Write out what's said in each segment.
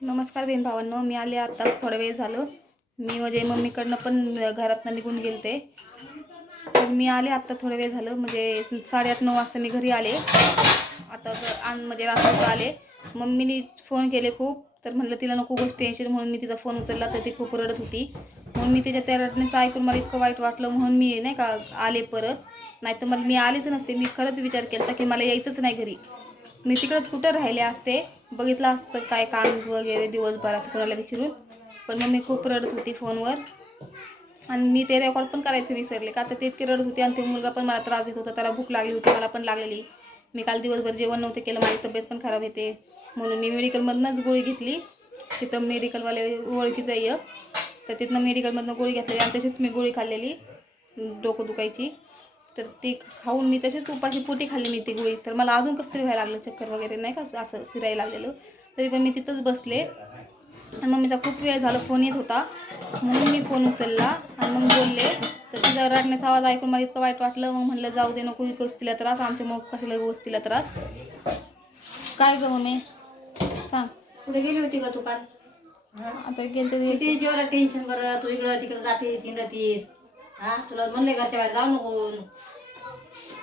नमस्कार बेन भावांनो मी आले आत्ताच थोडा वेळ झालं. मी म्हणजे मम्मीकडनं पण घरातनं निघून गेलते. तर मी आले आत्ता थोडा वेळ झालं म्हणजे साडेआठ नऊ वाजता मी घरी आले. आता आण म्हणजे रात्रीचं आले. मम्मीने फोन केले खूप तर म्हणलं तिला नको गोष्ट टेन्शन म्हणून मी तिचा फोन उचलला तर ती खूप रडत होती. म्हणून मी तिच्या त्या रडण्याचं ऐकून मला इतकं वाईट वाटलं म्हणून मी नाही का आले परत. नाही तर मला मी आलेच नसते. मी खरंच विचार केला की मला यायचंच नाही घरी. मी तिकडंच कुठं राहिले असते बघितलं असतं काय काम वगैरे दिवसभराचं कोणाला विचारून. पण मग मी खूप रडत होती फोनवर. आणि मी ते रेकॉर्ड पण करायचं विसरले का तर ते इतके रडत होती आणि ते मुलगा पण मला त्रास देत होता त्याला भूक लागली होती मला पण लागलेली. मी काल दिवसभर जेवण नव्हते केलं माझी तब्येत पण खराब येते म्हणून मी मेडिकलमधनंच गोळी घेतली. तिथं मेडिकलवाले ओळखीचं आहे एक. तर तिथनं मेडिकलमधनं गोळी घेतलेली आणि तशीच मी गोळी खाल्लेली डोकं दुखायची. तर ती खाऊन मी तशीच उपाशी पोटी खाल्ली मी ती गोळी. तर मला अजून कसं तरी व्हायला लागलं चक्कर वगैरे नाही का? असं फिरायला लागलेलं. तरी पण मी तिथंच बसले. आणि मम्मीचा खूप वेळ झाला फोन येत होता. म्हणून मी फोन उचलला आणि मग बोलले तर तिचा रडण्याचा आवाज ऐकून मला इतकं वाईट वाटलं. मग म्हणलं जाऊ दे नको तिला त्रास आमच्या मग कशाला तिला त्रास? काय ग मम्मी? सांग. कुठे गेली होती का तू काल? आता गेलं जेवढा टेन्शन बरं? तू इकडं तिकडं जातीस हिंडतीस. हा? तुला म्हणले घरच्या बाहेर जाऊ नको.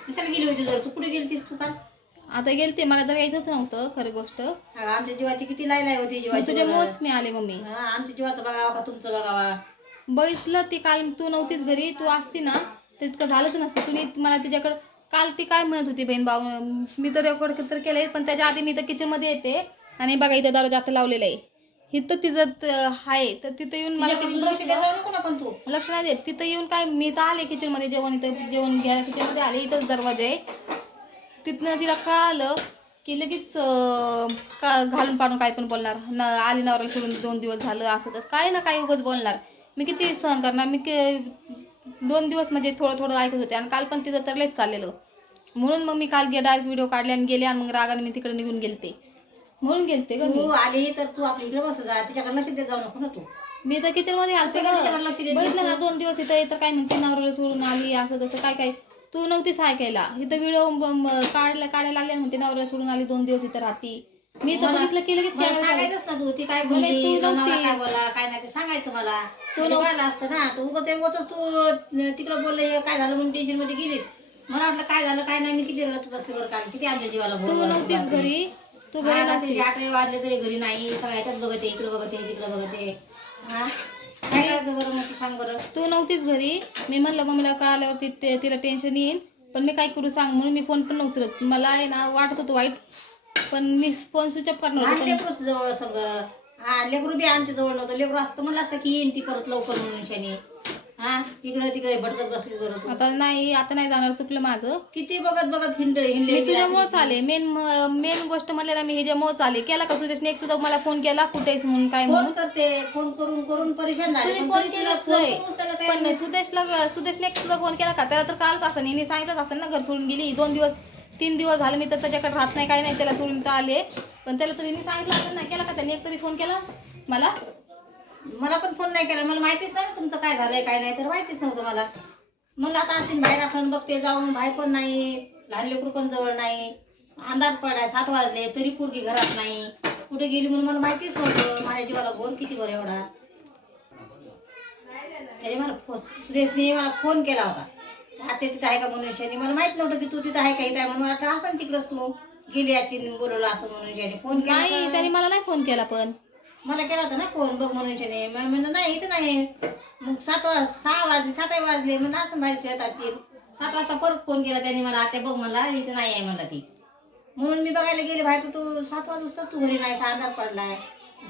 कशाला गेली होती जर? तू कुठे गेलतीस तू काल? आता गेलते मला तर यायचंच नव्हतं खरी गोष्ट. आमच्या जीवाची किती लाई होती मग जीवाची. तुझ्या. मोच मी आले मम्मी. हा आमच्या जीवाचं बघावा का तुमचं बघावा? बघितलं ती काल तू नव्हतीच घरी तू असती ना तर इतकं झालंच नसतं. तुम्ही मला तिच्याकडं काल ती काय म्हणत होती बहीण भाऊ? मी तर रेकॉर्ड तर केलंय पण त्याच्या आधी मी तर किचनमध्ये येते. आणि बघा इथं दरवाजा आता लावलेला आहे. इथं तिचं त- आहे तर तिथं येऊन मला लक्ष द्यायचं नको ना पण तू? लक्ष नाही देत. तिथं येऊन काय मी तर आले किचनमध्ये जेवण इथं जेवण घ्या किचनमध्ये आले इथंच दरवाजा आहे. तिथनं तिला कळालं की लगेच का घालून पाडून काय पण बोलणार. न आली नवरा सोडून दोन दिवस झालं असं तर काय ना काय उगाच बोलणार. मी किती सहन करणार? मी दोन दिवस म्हणजे थोडं थोडं ऐकत होते आणि काल पण तिथं तर लयच चाललेलं. म्हणून मग मी काल गे डायरेक्ट व्हिडिओ काढले आणि गेले आणि मग रागाने मी तिकडे निघून गेलते. म्हणून गेलते ग मी? तू आली तर तू आपल्या इकडे बस जा तिच्याकडे लक्ष देत जाऊ नको ना तू. मी तर आलते आता तिच्याकडे लक्ष ग देत बघितलं ना दोन दिवस इथं तर काय म्हणते नवऱ्याला सोडून आली असं तसं काय काय. तू नव्हतीच ऐकायला. इथं व्हिडिओ काढला काढायला लागले म्हणते नवऱ्याला सोडून आली दोन दिवस इथं राहती. मी तर बघितलं की लगेच मला camera चालू. सांगायचंच ना तू ती काय मला बोलली तू नवरा काय नव्हतीस. बोला काय नाही ते सांगायचं मला. तू तू नव्ह- कळलं असतं ना तू ते उगाचच तू तिकडे बोलले हे काय झालं म्हणून टेन्शनमध्ये गेलीस? मला वाटलं काय झालं काय नाही मी किती रडत बसले बरं काय किती आमच्या जीवाला तू बोलवलं नव्हतीस रात्री. घरी. तू घरी नव्हतीस आठ वाजले तरी घरी नाही. सगळ्याच्याच बघते इकडे बघते तिकडे बघते. हा? काय करायचं बरं मग तू सांग बरं. तू नव्हतीस घरी. मी म्हणलं मम्मीला कळाल्यावरती ते तिला टेन्शन येईल पण मी काय करू सांग? म्हणून मी फोन पण नव्हतं उचलत. मला आहे ना वाटत होतं वाईट. पण मी फोन स्विच ऑफ करणार होते पण लेकरूच जवळ सगळं हा लेकरू बी आमच्या जवळ नव्हतं. लेकरू असतं म्हणलं असतं की येईन ती परत लवकर म्हणून शनी. हा तिकडे तिकडे भटकत बसलीस बरं तू. आता नाही आता नाही जाणार चुकलं माझं. किती बघत बघत हिंड हिंडले मी तुझ्यामुळेच आले. मेन मेन गोष्ट म्हणले ना मी ह्याच्यामुळेच आले केला का सुदेशने एक सुद्धा मला फोन केला कुठेच म्हणून काय फोन म्हणून? करते फोन करून करून परेशान झाले. तुम्ही पण फोन तरी तिला केलाच फोन नाही. करून उचलायला तयार पण सुदेशला सुदेशने एक सुद्धा फोन केला का? त्याला तर कालच असं हिने सांगितलंच असेल ना घर सोडून गेली. दोन दिवस तीन दिवस झाले मी तर त्याच्याकडे राहत नाही काय नाही त्याला सोडून तर आले. पण त्याला तर हिने सांगितलं असेल ना केला का त्याने? एक तरी फोन केला मला? मला पण फोन नाही केला. मला माहितीच नाही ना तुमचं काय झालंय काय नाही. तर माहितीच नव्हतं मला. म्हणलं आता असेल बाहेर असं बघते जाऊन. बाहेर पण नाही. लहान लेकरू पण जवळ नाही. अंधार पडाय सात वाजले. तरी पोरगी घरात नाही. कुठे गेली म्हणून मला माहितीच नव्हतं. माझ्या जीवाला गोर किती बरं एवढा. त्याने मला फो- सुरेशने मला फोन केला होता. आता तिथं आहे का म्हणून शनी? मला माहीत नव्हतं की तू तिथं आहे का इथं आहे म्हणून. मला वाटलं असं तिकडंच तू. गेली याची बोलवलं असं म्हणून शनी. फोन केला नाही? त्याने मला नाही फोन केला पण. मला केला होता ना फोन बघ म्हणून शनी मी म्हणलं नाही इथं नाही. मग सात वाज सहा वाजले सातही वाजले. म्हणलं असं बाहेर खेळत सात वाजता परत फोन केला त्याने मला. आता बघ मला इथं नाही आहे मला ती. म्हणून मी बघायला गेले बाहेर तर तू सात वाजता तू घरी नाही सहा अंधार पडलाय.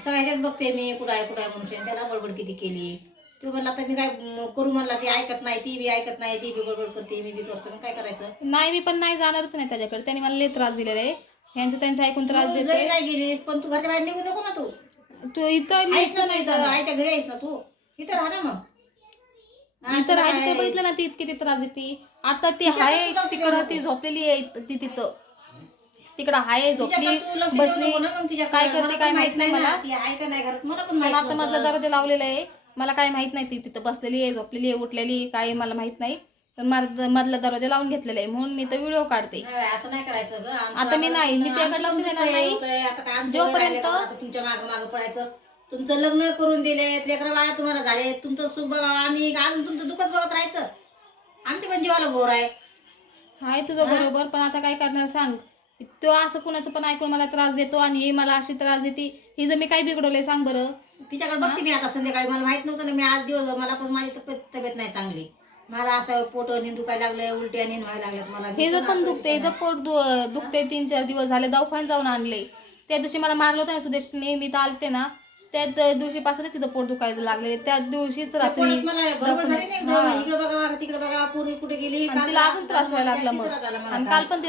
सगळ्याच्यात बघते मी कुठं आहे कुठं आहे म्हणून. त्याला बडबड किती केली. तू म्हणला आता मी काय करू म्हणला ती. ऐकत नाही ती बी ऐकत नाही ती बी बडबड करते मी बी करतो. मग काय करायचं? नाही मी पण नाही जाणारच नाही त्याच्याकडे. त्याने मला लय त्रास दिलेला आहे. यांचं त्यांचं ऐकून त्रास जरी नाही गेलीस पण तू घरच्या बाहेर निघू नको ना तू. तू इथं मी आहेस ना नाही तर. आईच्या घरी आहेस ना तू? इथं राहा ना मग. हा, इथं तुला राहिली काय- तर बघितलं ना ती इतकी ती त्रास देते आता ती तिच्याकडे आहे तू लक्ष तिकडं देऊ ती. झोपलेली आहे ती तिथं. तिकडं आहे झोपली तू बसली. काय करते काय माहीत नाही मला. ती आहे का नाही घरात? मला पण माहीत आता मधला नव्हतं. दरवाजा लावलेला आहे. मला काय माहीत नाही ती तिथं बसलेली आहे झोपलेली आहे उठलेली आहे, काय मला माहीत नाही. तर मध- मधला दरवाजा लावून घेतलेला आहे. म्हणून मी तर व्हिडिओ काढते. असं नाही करायचं ग. आता मी नाही, मी त्याकडे लक्ष देणार नाही. जोपर्यंत- तुमच्या मागं मागं पडायचं. तुमचं लग्न करून दिले लेकरं बाळा तुम्हाला झाले. तुमचं सुख बघा. आम्ही अजून तुमचं दुःखच बघत राहायचं. आमच्या पण जीवाला घोर आहे. हाय तुझं बरोबर पण आता काय करणार सांग. तो असं कुणाचं पण ऐकून मला त्रास देतो आणि ही मला अशी त्रास देते. ही जर मी काय बिघडवलंय सांग बरं. तिच्याकडे बघते मी आता संध्याकाळी. मला माहीत नव्हतं ना मी आज दिवस मला पण माझी तब्येत तब्येत नाही चांगली. मला असं पोट काय लागलंय उलट्या निन व्हायला लागल्यात मला हे जर पण दुखते हे जर पोट दु- दुखते तीन चार दिवस झाले दवाखान्यात जाऊन आणले त्या दिवशी मला मारलं होतं ना सुदेशने मी तर आलते ना त्या दिवशीपासूनच तिथं पोट दुखायला लागले त्या दिवशीच रात्री पोटात मला बरोबर झाली नाही हा. एकदम. इकडे बघा तिकडे बघा पूर्वी कुठे गेली आणि तिला अजून त्रास व्हायला लागला मग आणि. काल पण